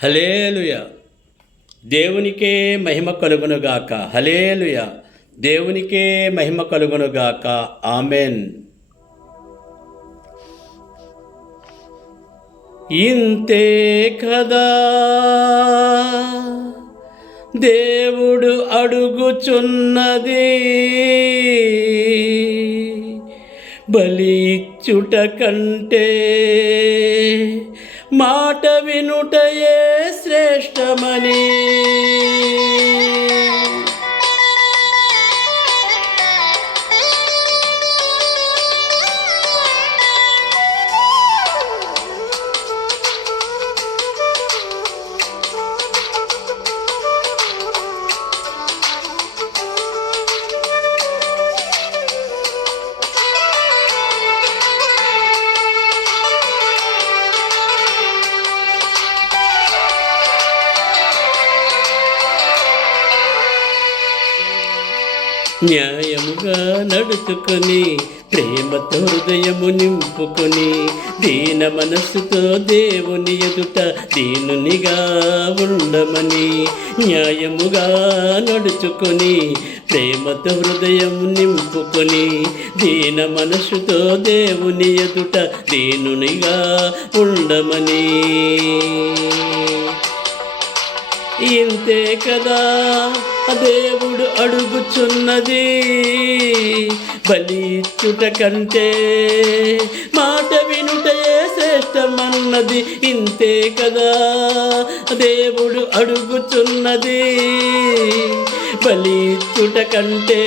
హల్లెలూయా. దేవునికే మహిమ కలుగునుగాక. హల్లెలూయా. దేవునికే మహిమ కలుగునుగాక. ఆమెన్. ఇంతే కదా దేవుడు అడుగుచున్నది, బలి ఇచ్చుట కంటే మాట వినుటయే శ్రేష్టమని. న్యాయముగా నడుచుకొని ప్రేమతో హృదయము నింపుకొని దీన మనస్సుతో దేవుని ఎదుట దీనునిగా ఉండమని. న్యాయముగా నడుచుకొని ప్రేమతో హృదయం నింపుకొని దీన మనస్సుతో దేవుని ఎదుట దీనునిగా ఉండమని. ఇంతే కదా దేవుడు అడుగుచున్నది, బలి ఇచ్చుట కంటే మాట వినుటయే శ్రేష్టమన్నది. ఇంతే కదా దేవుడు అడుగుచున్నది, బలి ఇచ్చుట కంటే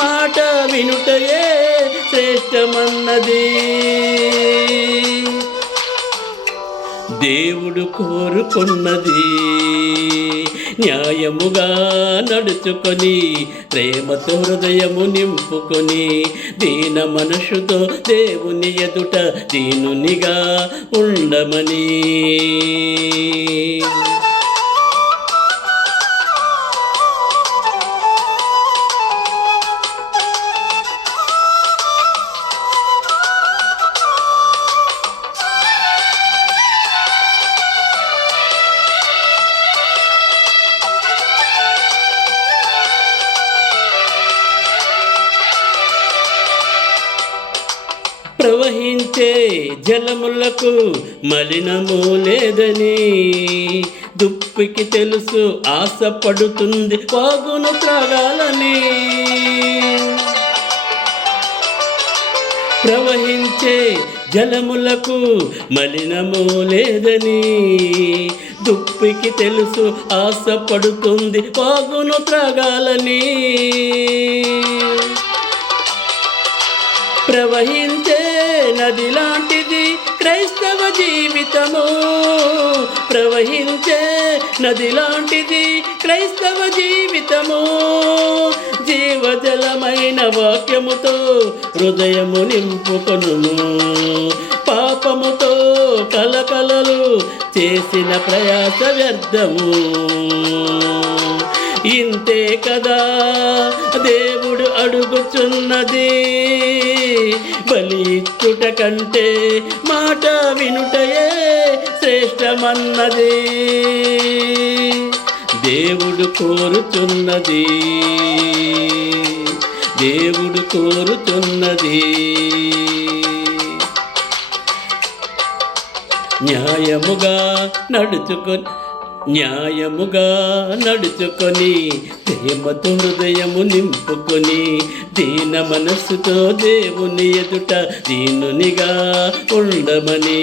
మాట వినుటయే శ్రేష్టమన్నది. దేవుడు కోరుకున్నది న్యాయముగా నడుచుకొని ప్రేమతో హృదయము నింపుకొని దీన మనసుతో దేవుని ఎదుట దీనునిగా ఉండమని. ప్రవహించే జలములకు మలినము లేదని దుప్పికి తెలుసు, ఆశపడుతుంది వాగును త్రాగాలని. ప్రవహించే జలములకు మలినము లేదని దుప్పికి తెలుసు, ఆశపడుతుంది వాగును త్రాగాలని. ప్రవహించే నది లాంటిది క్రైస్తవ జీవితము, ప్రవహించే నది లాంటిది క్రైస్తవ జీవితము. జీవజలమైన వాక్యముతో హృదయము నింపుకొనుము, పాపముతో కలకలలు చేసిన ప్రయాస వ్యర్థము. ఇంతే కదా దేవుడు అడుగుచున్నది, బలి ఇచ్చుట కంటే మాట వినుటయే శ్రేష్టమన్నది. దేవుడు కోరుచున్నది, దేవుడు కోరుచున్నది. న్యాయముగా నడుచుకొని ప్రేమతో హృదయము నింపుకొని దీన మనస్సుతో దేవుని ఎదుట దీనునిగా ఉండమని.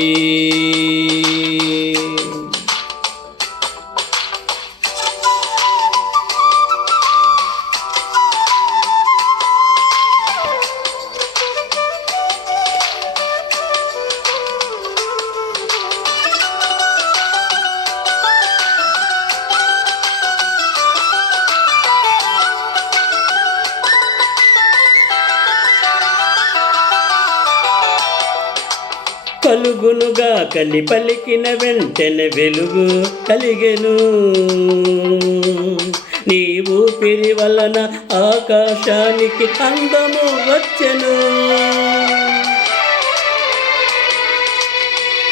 కలుగునుగా కలి పలికిన వెంటనే వెలుగు కలిగెను, నీ ఊపిరి వలన ఆకాశానికి అందము వచ్చెను.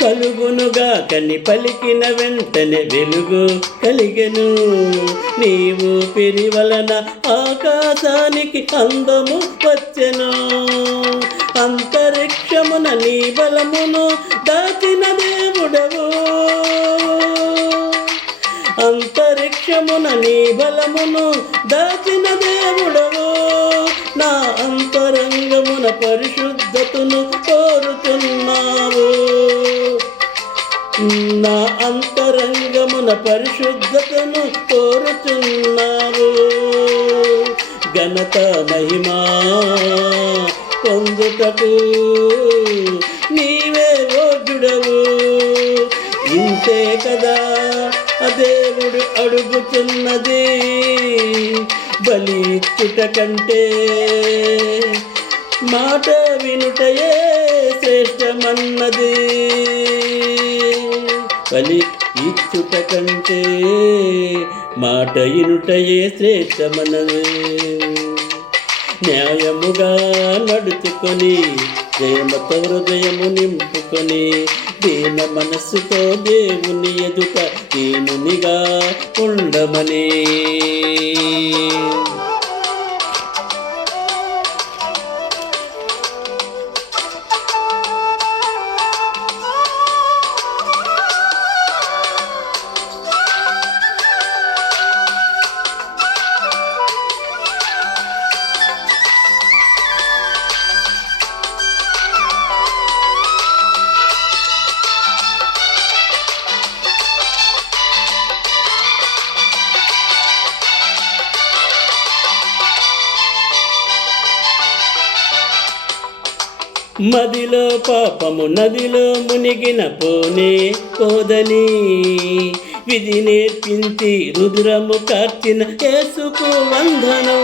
కలుగునుగా కని పలికిన వెంటనే వెలుగు కలిగెను. నీవు ఊపిరి వలన ఆకాశానికి అందము వచ్చెను. అంతరిక్షమున నీ బలమును దాచిన దేవుడవు. అంతరిక్షమున నీ బలమును దాచిన దేవుడవు. నా అంతరంగమున పరిశుద్ధతను కోరుతున్నావు. నా అంతరంగమున పరిశుద్ధతను కోరుచున్నావు. ఘనత మహిమా పొందుటకు నీవే యోగ్యుడవు. ఇంతే కదా ఆ దేవుడు అడుగుతున్నది. బలి ఇచ్చుట కంటే మాట వినుటయే శ్రేష్టమన్నది. బలి ఇచ్చుట కంటే మాట వినుటయే శ్రేష్టమన్నది. న్యాయముగా నడుచుకొని ప్రేమతో హృదయము నింపుకొని దీన మనస్సుతో దేవుని ఎదుట దీనునిగా ఉండమని. మదిలో పాపము నదిలో మునిగిన పోనే పోదని విధి నేర్పించి రుద్రము కార్చిన యేసుకు వందనం.